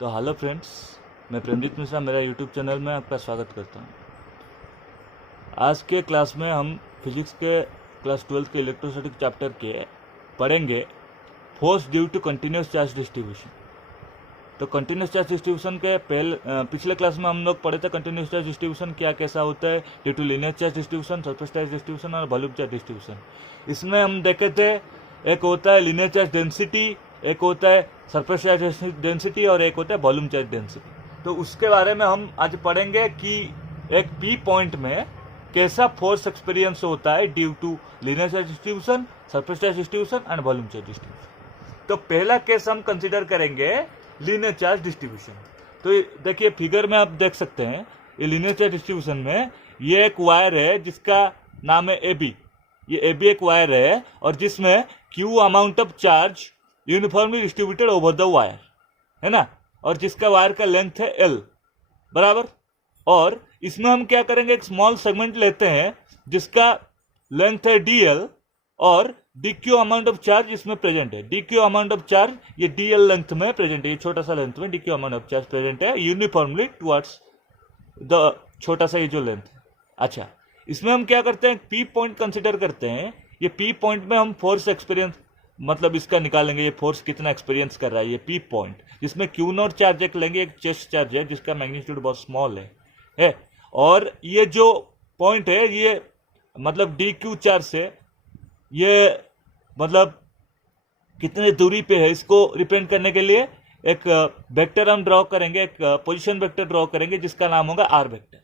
तो hello friends, मैं प्रेमजीत मिश्रा मेरा यूट्यूब चैनल में आपका स्वागत करता हूँ। आज के क्लास में हम फिजिक्स के क्लास 12 के इलेक्ट्रोस्टैटिक चैप्टर के पढ़ेंगे force due to continuous charge distribution. तो कंटिन्यूस चार्ज डिस्ट्रीब्यूशन के पिछले क्लास में हम लोग पढ़े थे कंटिन्यूस चार्ज डिस्ट्रीब्यूशन क्या कैसा होता है, due to linear charge distribution, surface charge distribution और वॉल्यूम चार्ज डिस्ट्रीब्यूशन। इसमें हम देखे थे एक होता है लीनियर चार्ज डेंसिटी, एक होता है सरफेस चार्ज डेंसिटी और एक होता है वॉल्यूम चार्ज डेंसिटी। तो उसके बारे में हम आज पढ़ेंगे कि एक पी पॉइंट में कैसा फोर्स एक्सपीरियंस होता है due to linear charge distribution, surface charge distribution and volume charge distribution. तो पहला केस हम कंसीडर करेंगे लीनियर चार्ज डिस्ट्रीब्यूशन। तो देखिए फिगर में आप देख सकते हैं ये लीनियर चार्ज डिस्ट्रीब्यूशन में ये एक वायर है जिसका नाम है AB। ये AB एक वायर है और जिसमें Q amount of charge uniformly distributed over the wire है ना, और जिसका वायर का लेंथ है L बराबर। और इसमें हम क्या करेंगे, एक स्मॉल सेगमेंट लेते हैं जिसका लेंथ है DL और DQ अमाउंट ऑफ चार्ज इसमें प्रेजेंट है। DQ अमाउंट ऑफ चार्ज ये DL लेंथ में प्रेजेंट है, ये छोटा सा लेंथ में DQ amount of charge present है यूनिफॉर्मली टुवर्ड्स द छोटा सा ये जो लेंथ है। अच्छा, इसमें हम क्या करते हैं, पी पॉइंट कंसिडर करते हैं। ये पी पॉइंट में हम फोर्स एक्सपीरियंस मतलब इसका निकालेंगे, ये फोर्स कितना एक्सपीरियंस कर रहा है ये पी पॉइंट, जिसमें क्यू नॉट चार्ज एक लेंगे, एक चेस्ट चार्ज है जिसका मैग्नीट्यूड बहुत स्मॉल है। और ये जो पॉइंट है ये मतलब डी क्यू चार्ज से ये मतलब कितने दूरी पे है, इसको रिप्रेजेंट करने के लिए एक वेक्टर हम ड्रॉ करेंगे, एक पोजीशन वेक्टर ड्रॉ करेंगे जिसका नाम होगा आर वेक्टर।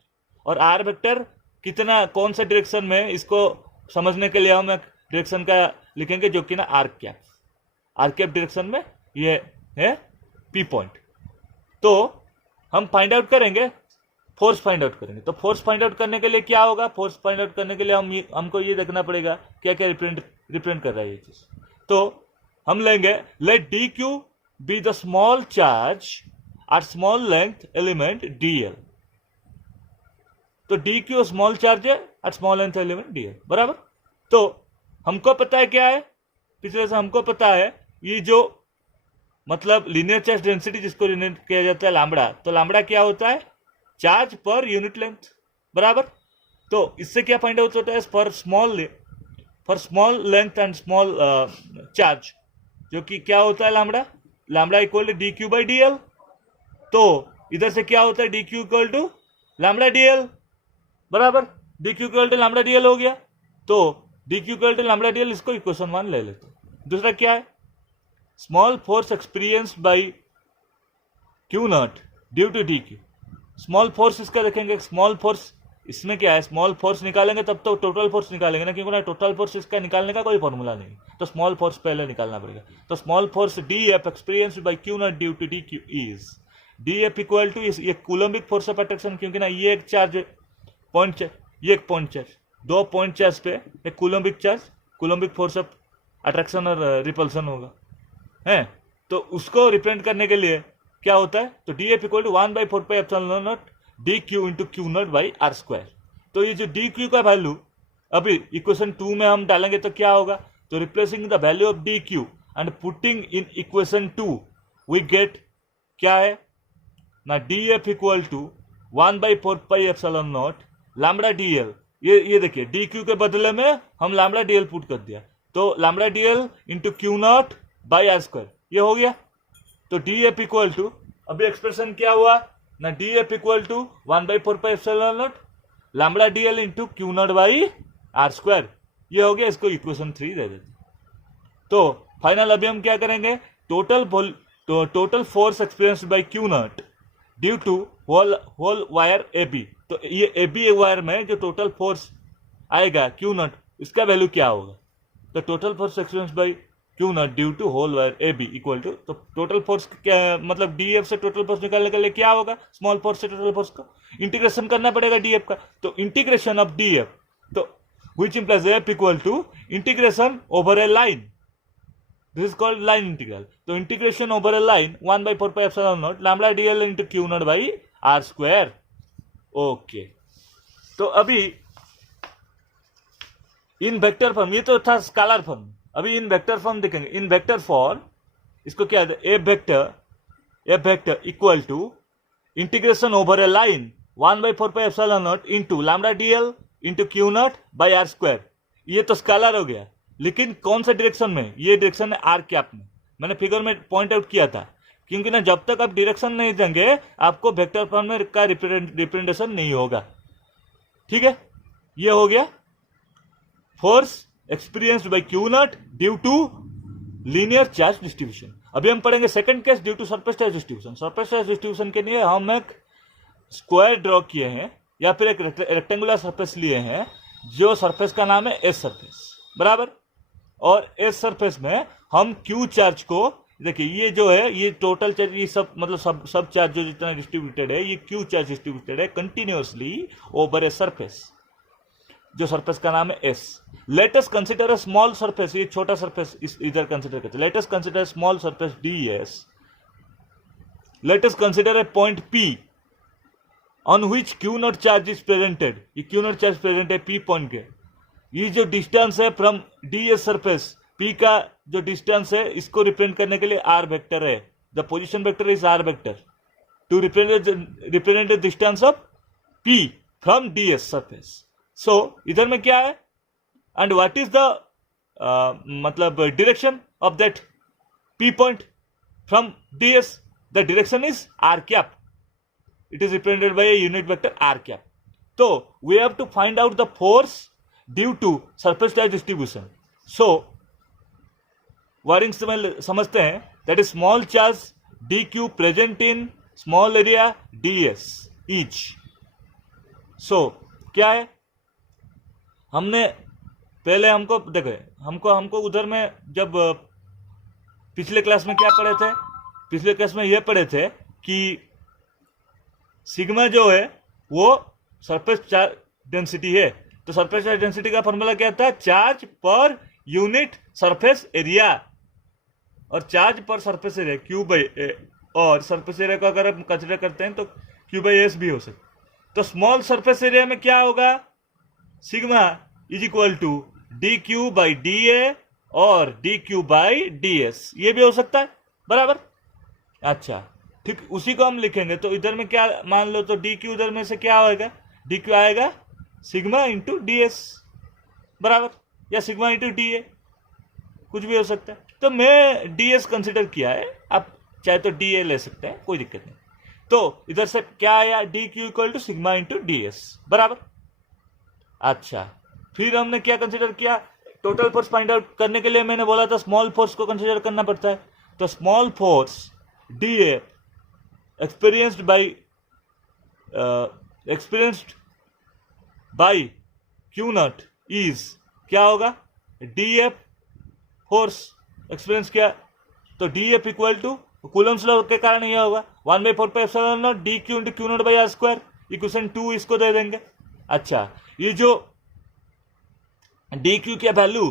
और आर वेक्टर कितना कौन सा डायरेक्शन में, इसको समझने के लिए हम एक डायरेक्शन का लिखेंगे जो कि ना आर कैप डायरेक्शन में ये है पी पॉइंट। तो हम फाइंड आउट करेंगे, फोर्स फाइंड आउट करेंगे। तो फोर्स फाइंड आउट करने के लिए क्या होगा, फोर्स फाइंड आउट करने के लिए हमको ये देखना पड़ेगा क्या क्या रिप्रेजेंट कर रहा है ये चीज। तो हम लेंगे let d q be the small charge at small length element DL। तो डी क्यू स्मॉल चार्ज है at small length element DL बराबर। तो हमको पता है क्या है, पिछले से हमको पता है ये जो मतलब लीनियर चार्ज डेंसिटी जिसको डिनोट किया जाता है लैम्बडा। तो लैम्बडा क्या होता है, चार्ज पर यूनिट लेंथ बराबर। तो इससे क्या फाइंड आउट होता है, for small length and small charge जो कि क्या होता है lambda equal to D Q by DL। तो इधर से क्या होता है d q equal to lambda DL बराबर, d q equal to lambda DL हो गया। तो d q equal to lambda DL, इसको इक्वेशन 1 ले लेते हैं। दूसरा क्या है, small force experienced by Q not due to D q. Small force इसका देखेंगे, स्मॉल फोर्स इसमें क्या है, स्मॉल फोर्स निकालेंगे तब तो टोटल फोर्स निकालेंगे ना, क्योंकि ना टोटल फोर्स इसका निकालने का कोई फॉर्मूला नहीं, तो स्मॉल फोर्स पहले निकालना पड़ेगा। तो small force DF experienced by Q not due to D q is DF equal to ये कूलम्बिक फोर्स ऑफ अट्रैक्शन, क्योंकि ना ये एक चार्ज पॉइंट, ये एक पॉइंट चार्ज, दो पॉइंट चार्ज पे एक coulombic charge, coulombic force of attraction और रिपल्सन होगा है। तो उसको रिप्रेजेंट करने के लिए क्या होता है, तो DF equal to 1/4πε0 DQ into Q not by are square. तो ये जो DQ का वैल्यू अभी इक्वेशन 2 में हम डालेंगे तो क्या होगा, तो replacing the value of DQ and putting in equation 2 we get क्या है ना, DF equal to 1/4πε0 lambda DL। ये देखिए DQ के बदले में हम लैम्बडा DL पुट कर दिया, तो lambda DL into Q not by are square ये हो गया। तो DF इक्वल टू अभी एक्सप्रेशन क्या हुआ ना, DF equal to 1/4πε0 lambda DL into Q not by are square ये हो गया। इसको इक्वेशन 3 दे देते। तो फाइनल अभी हम क्या करेंगे, total force experienced by Q not due to whole wire AB। तो ये AB वायर में जो टोटल फोर्स आएगा क्यू नॉट, इसका वैल्यू क्या होगा, तो total force experienced by Q not due to whole wire AB equal to, तो टोटल फोर्स क्या मतलब DF से टोटल फोर्स निकालने के लिए क्या होगा, स्मॉल फोर्स से टोटल फोर्स का इंटीग्रेशन करना पड़ेगा DF का। तो इंटीग्रेशन ऑफ DF, तो which implies F equal to integration over a line, this is called line integral. तो integration over a line 1/4πε0 lambda DL into Q not by are square. Okay, तो अभी इन vector form, ये तो था scalar form, अभी इन vector form देखेंगे। इन vector form इसको क्या है, A vector A vector equal to integration over a line 1/4πε0 into lambda dl into Q not by are square. ये तो स्केलर हो गया, लेकिन कौन सा डायरेक्शन में? ये डायरेक्शन है आर कैप में। मैंने फिगर में पॉइंट आउट किया था, क्योंकि ना जब तक आप डायरेक्शन नहीं देंगे आपको वेक्टर फॉर्म में का रिप्रेजेंटेशन नहीं होगा। ठीक है, ये हो गया force experienced by q not due to linear charge distribution. अभी हम पढ़ेंगे second case due to surface charge distribution. Surface charge distribution के लिए हम एक स्क्वायर ड्रॉ किए हैं या फिर एक रेक्टेंगुलर सरफेस लिए हैं, जो सरफेस का नाम है एस सरफेस, बराबर। और एस सरफेस में हम क्यू चार्ज को, देखिए ये जो है ये टोटल चार्ज, ये सब मतलब सब चार्ज जो जितना डिस्ट्रीब्यूटेड है, ये क्यू चार्ज डिस्ट्रीब्यूटेड है कंटिन्यूअसली ओवर ए सरफेस, जो सरफेस का नाम है S. Let us consider a small surface, ये छोटा सरफेस इधर कंसीडर करते हैं। Let us consider small surface D S. Let us consider a point P on which Q not charge is presented. ये क्यू नॉट चार्ज प्रेजेंट है P point के। ये जो डिस्टेंस है from D S surface, P का जो distance है, इसको रिप्रेजेंट करने के लिए आर वेक्टर है। The position vector is R vector to represent the distance of P from D S surface. So इधर में क्या है, एंड व्हाट इज द मतलब direction of that P point from D S? The direction is R cap. It is represented by a unit vector r cap. So we have to find out the force due to surface charge distribution. So wording समझते हैं, that is small charge dq present in small area ds each. So क्या है, हमने पहले हमको देखे, हमको उधर में जब पिछले क्लास में क्या पढ़े थे, पिछले क्लास में ये पढ़े थे कि सिग्मा जो है वो सरफेस चार्ज डेंसिटी है। तो सरफेस चार्ज डेंसिटी का फॉर्मूला क्या था? Charge per unit surface area, और चार्ज पर सरफेस एरिया क्यू बाई ए, और सरफेस एरिया को अगर हम कंसिडर करते हैं तो क्यू बाई एस भी हो सकता। तो स्मॉल सरफेस एरिया में क्या होगा? Sigma is equal to D Q by D A और D Q by D S, ये भी हो सकता है, बराबर। अच्छा, ठीक, उसी को हम लिखेंगे। तो इधर में क्या मान लो, तो डी क्यू इधर में से क्या होगा? डी क्यू आएगा सिग्मा इंटू डी एस, बराबर, या सिग्मा इंटू डी ए, कुछ भी हो सकता है। तो मैं डी एस कंसिडर किया है, आप चाहे तो डी ए ले सकते हैं, कोई दिक्कत नहीं। तो इधर से क्या आया? D q equal to sigma into D s, बराबर। अच्छा, फिर हमने क्या कंसिडर किया? टोटल फोर्स फाइंड आउट करने के लिए मैंने बोला था स्मॉल फोर्स को कंसिडर करना पड़ता है। तो small force D A experienced by Q naught is क्या होगा? df फोर्स एक्सपीरियंस किया, तो df equal to Coulomb's law के कारण यह होगा 1/4πε0 dq into Q not by are square. Equation 2 इसको दे देंगे। अच्छा, ये जो dq का वैल्यू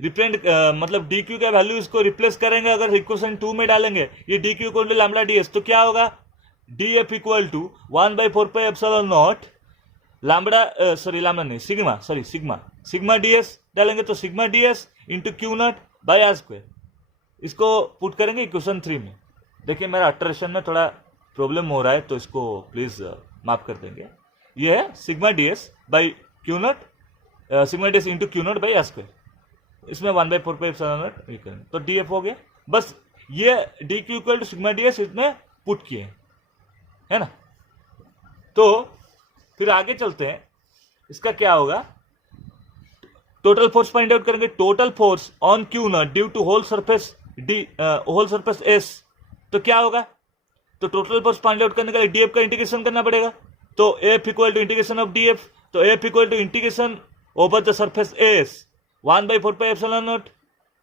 रिप्रेजेंट मतलब dq का वैल्यू इसको रिप्लेस करेंगे अगर इक्वेशन 2 में डालेंगे, ये dq equal to lambda ds, तो क्या होगा? df equal to 1/4πε0 lambda lambda नहीं सिग्मा ds डालेंगे, तो sigma ds into Q not by are square. इसको पुट करेंगे इक्वेशन 3 में। देखिए मेरा अल्टरेशन में थोड़ा प्रॉब्लम हो रहा है, तो इसको प्लीज माफ कर देंगे। ये है sigma ds by Q not, sigma ds into Q not by are square. इसमें 1/4πε0 ये करेंगे, तो df हो गया। बस ये dq equal to sigma ds इसमें पुट किए, है ना। तो फिर आगे चलते हैं, इसका क्या होगा? टोटल फोर्स फाइंड आउट करेंगे। Total force on q not due to whole surface s, तो क्या होगा? तो टोटल फोर्स फाइंड आउट करने के लिए डीएफ का इंटीग्रेशन करना पड़ेगा। तो F equal to integration of DF, तो F equal to integration over the surface S 1/4πε0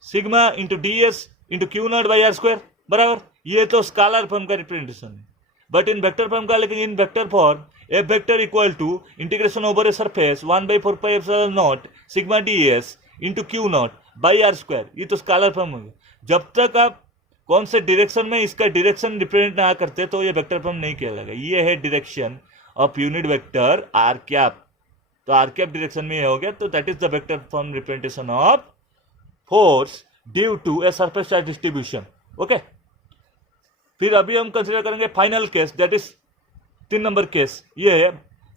sigma into D S into Q not by are square, बराबर। ये तो स्कालर फॉर्म का रिप्रेजेंटेशन है, बट इन वेक्टर फॉर्म का, लेकिन in vector form F vector equal to integration over a surface 1/4πε0 sigma D S into Q not by are square. ये तो scalar form होगा। जब तक आप कौन से डायरेक्शन में इसका डायरेक्शन रिप्रेजेंट ना करते तो ये वेक्टर फॉर्म नहीं कहलाएगा। ये है direction of unit vector r cap, तो आर कैप डायरेक्शन में ये हो गया। तो that is the vector form representation of force due to a surface charge distribution. Okay, फिर अभी हम कंसिडर करेंगे final case, that is 3 number case, ये है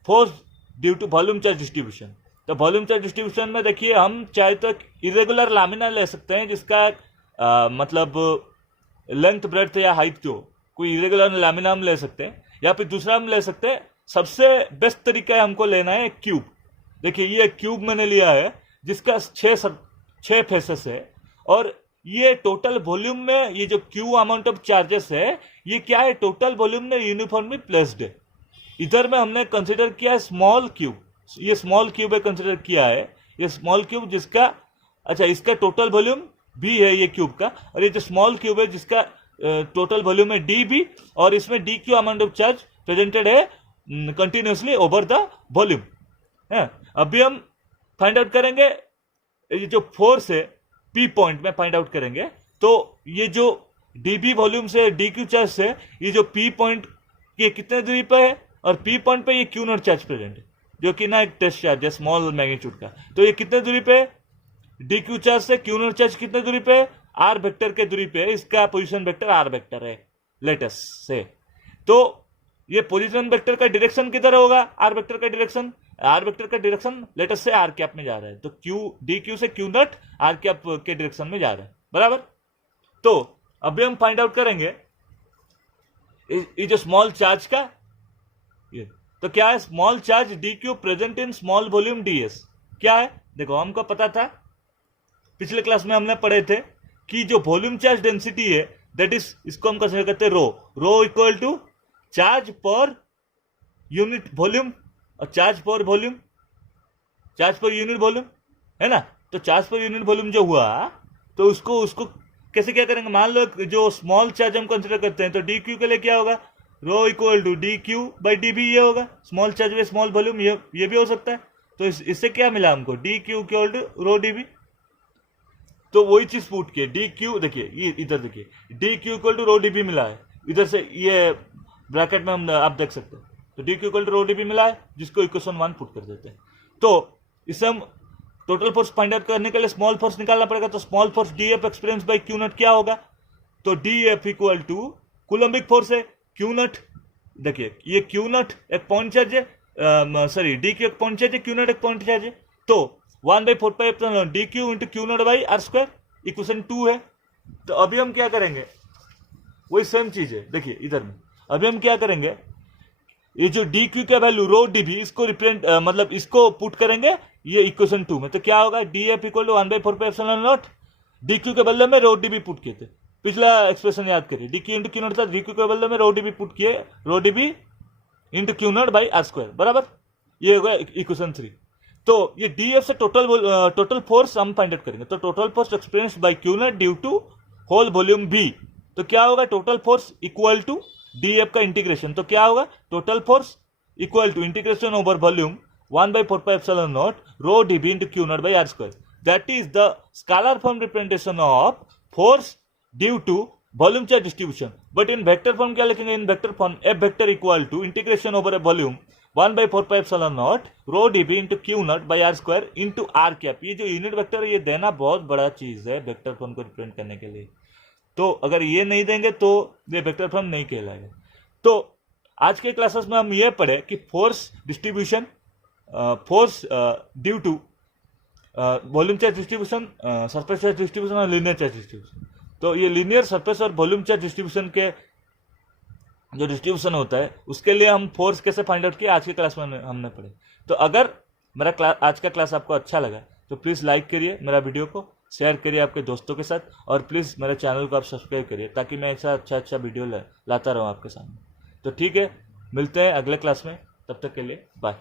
force due to volume charge distribution. तो वॉल्यूम चार्ज डिस्ट्रीब्यूशन में देखिए हम चाहे तो इरेगुलर लामिना ले सकते हैं जिसका मतलब लेंथ ब्रेड्थ या हाइट जो कोई इरेगुलर लामिना हम ले सकते हैं, या फिर दूसरा हम ले सकते हैं, सबसे बेस्ट तरीका है हमको लेना है क्यूब। देखिए ये क्यूब मैंने लिया है जिसका 6 फेसेस है, और ये टोटल वॉल्यूम में ये जो क्यू अमाउंट ऑफ चार्जेस है ये क्या है, टोटल वॉल्यूम में यूनिफॉर्मली प्लेस्ड है। इधर में हमने कंसिडर किया स्मॉल क्यूब, ये स्मॉल क्यूब है कंसिडर किया है, ये स्मॉल क्यूब जिसका अच्छा इसका टोटल वॉल्यूम भी है ये क्यूब का, और ये जो स्मॉल क्यूब है जिसका टोटल वॉल्यूम है डी बी, और इसमें D Q amount of charge presented है कंटिन्यूसली ओवर द वॉल्यूम है। अभी हम फाइंड आउट करेंगे ये जो फोर्स है पी पॉइंट में फाइंड आउट करेंगे। तो ये जो डी बी वॉल्यूम से डी क्यू चार्ज से ये जो पी पॉइंट ये कितने दूरी पे है, और पी पॉइंट पे ये क्यू नॉट चार्ज प्रेजेंट है जो कि ना एक टेस्ट चार्ज है स्मॉल मैग्नीट्यूड का। तो ये कितने दूरी पे है, डी क्यू चार्ज से क्यू नॉट चार्ज कितने दूरी पे है, आर वेक्टर के दूरी पे है, इसका पोजीशन वेक्टर आर वेक्टर है लेटस से। तो ये पोजीशन वेक्टर का डायरेक्शन किधर होगा, आर वेक्टर का डायरेक्शन, आर वेक्टर का direction let's say r cap में जा रहा है, तो क्यू डी क्यू से क्यू नॉट आर कैप के डायरेक्शन में जा रहा है, बराबर। तो अभी हम फाइंड आउट करेंगे ये जो स्मॉल चार्ज का ये, तो क्या है small charge D Q present in small volume D S, क्या है देखो हमको पता था पिछले क्लास में हमने पढ़े थे कि जो वॉल्यूम चार्ज डेंसिटी है दैट इज, इसको हम कंसीडर करते हैं rho equal to charge per unit volume, और charge per volume, charge per unit volume है ना। तो चार्ज पर यूनिट वॉल्यूम जो हुआ तो उसको कैसे क्या करेंगे, मान लो जो स्मॉल चार्ज हम कंसीडर करते हैं तो डी क्यू के लिए क्या होगा, rho equal to D Q by D B, ये होगा small charge by small volume, ये भी हो सकता है। तो इससे क्या मिला हमको, d q equal to rho D b. तो वही चीज पूछ के डी क्यू देखिए, ये इधर देखिए d q equal to rho D b मिला है, इधर से ये ब्रैकेट में हम आप देख सकते हैं, तो d q equal to rho D b मिला है जिसको इक्वेशन 1 पुट कर देते हैं। तो इसे हम टोटल फोर्स फाइंड आउट करने के लिए स्मॉल फोर्स निकालना पड़ेगा, तो small force d f experience by Q not क्या होगा, तो d f equal to coulombic force है क्यू नॉट, देखिए ये क्यू नॉट एक पॉइंट चार्ज है, सॉरी डी क्यू एक पॉइंट चार्ज है, क्यू नॉट एक पॉइंट चार्ज है, तो 1/4 d Q into Q not by are square equation 2 है। तो अभी हम क्या करेंगे, वही सेम चीज है, देखिए इधर में अभी हम क्या करेंगे, ये जो डी क्यू का वैल्यू रो डी बी इसको रिप्रेजेंट मतलब इसको पुट करेंगे ये इक्वेशन 2 में, तो क्या होगा d f equal to 1/4 d Q के बदले में रो डी बी पुट किए थे, पिछला एक्सप्रेशन याद करिए, D Q into Q naught था, डी क्यू के बदले में रो डी बी पुट किए, rho D B into Q not by are square, बराबर, ये होगा इक्वेशन 3। तो ये डी एफ से टोटल फोर्स हम फाइंड आउट करेंगे, तो total force experience by Q not due to whole volume B, तो क्या होगा total force equal to D F का इंटीग्रेशन, तो क्या होगा total force equal to integration over volume 1/4 rho D B into Q not by are square, that is the scalar form representation of force due to volume charge distribution. But in vector form क्या लिखेंगे, in vector form F vector equal to integration over a volume 1/4 rho D B into Q not by are square into r cap. ये जो unit vector है ये देना बहुत बड़ा चीज है वेक्टर फॉर्म को रिप्रेजेंट करने के लिए, तो अगर ये नहीं देंगे तो ये वेक्टर फॉर्म नहीं कहलाएगा। तो आज के क्लासेस में हम ये पढ़े कि force distribution, force due to volume charge distribution, surface charge distribution और लीनियर चार्ज डिस्ट्रीब्यूशन। तो ये लीनियर सरफेस और वॉल्यूम चार्ज डिस्ट्रीब्यूशन के जो डिस्ट्रीब्यूशन होता है उसके लिए हम फोर्स कैसे फाइंड आउट किए आज के क्लास में हमने पढ़े। तो अगर मेरा आज का क्लास आपको अच्छा लगा तो प्लीज़ लाइक करिए मेरा वीडियो को, शेयर करिए आपके दोस्तों के साथ, और प्लीज़ मेरे चैनल को आप सब्सक्राइब करिए ताकि मैं ऐसा अच्छा वीडियो लाता रहूँ आपके सामने। तो ठीक है, मिलते हैं अगले क्लास में, तब तक के लिए बाय।